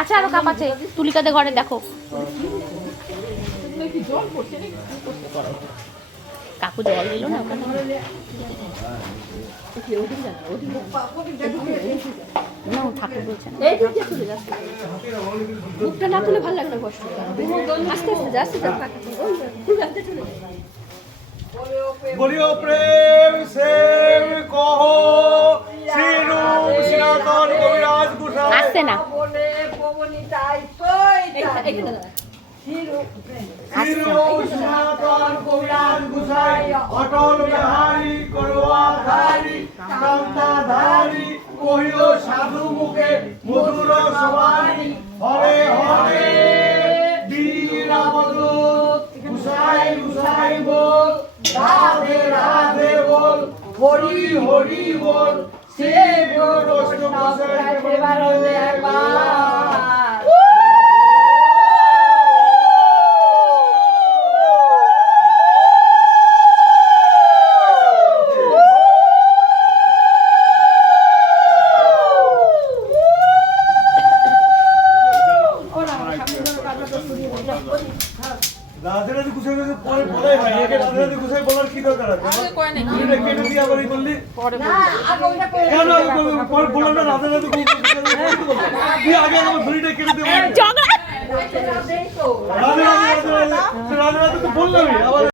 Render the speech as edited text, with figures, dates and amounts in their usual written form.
আচ্ছা আরো কাপ আছে, তুলিকাদের ঘরে দেখো। কাকু জল দিল না ওখানে। না ঠাকুর বলছেন মুখটা না তুলে ভালো লাগে না, কষ্ট আস্তে আস্তে আস্তে बोलियो प्रेम से कहो श्री रूप सनातन कविराज गोसाई আসছে না श्री रूप सनातन कविराज गोसाई अटल बिहारी करवाधारी कांताधारी कहिलो साधु मुखे मधुर सवारी हरे हरे वीरावदूत गोसाई गोसाई बोल राधे राधे बोल हरि हरि बोल से बोल রাধে রাধে গুছাই পরে বলাই ভাই আগে রাধে রাধে গুছাই বলার কি দরকার আছে এটা কেটে দিয়ে আবার বললি পরে কেন পরে বললাম না রাধে রাধে গুছাই তুই আগে আমার ধরিটা কেটে দে রাধে রাধে রাধে রাধে তো বললামই আবার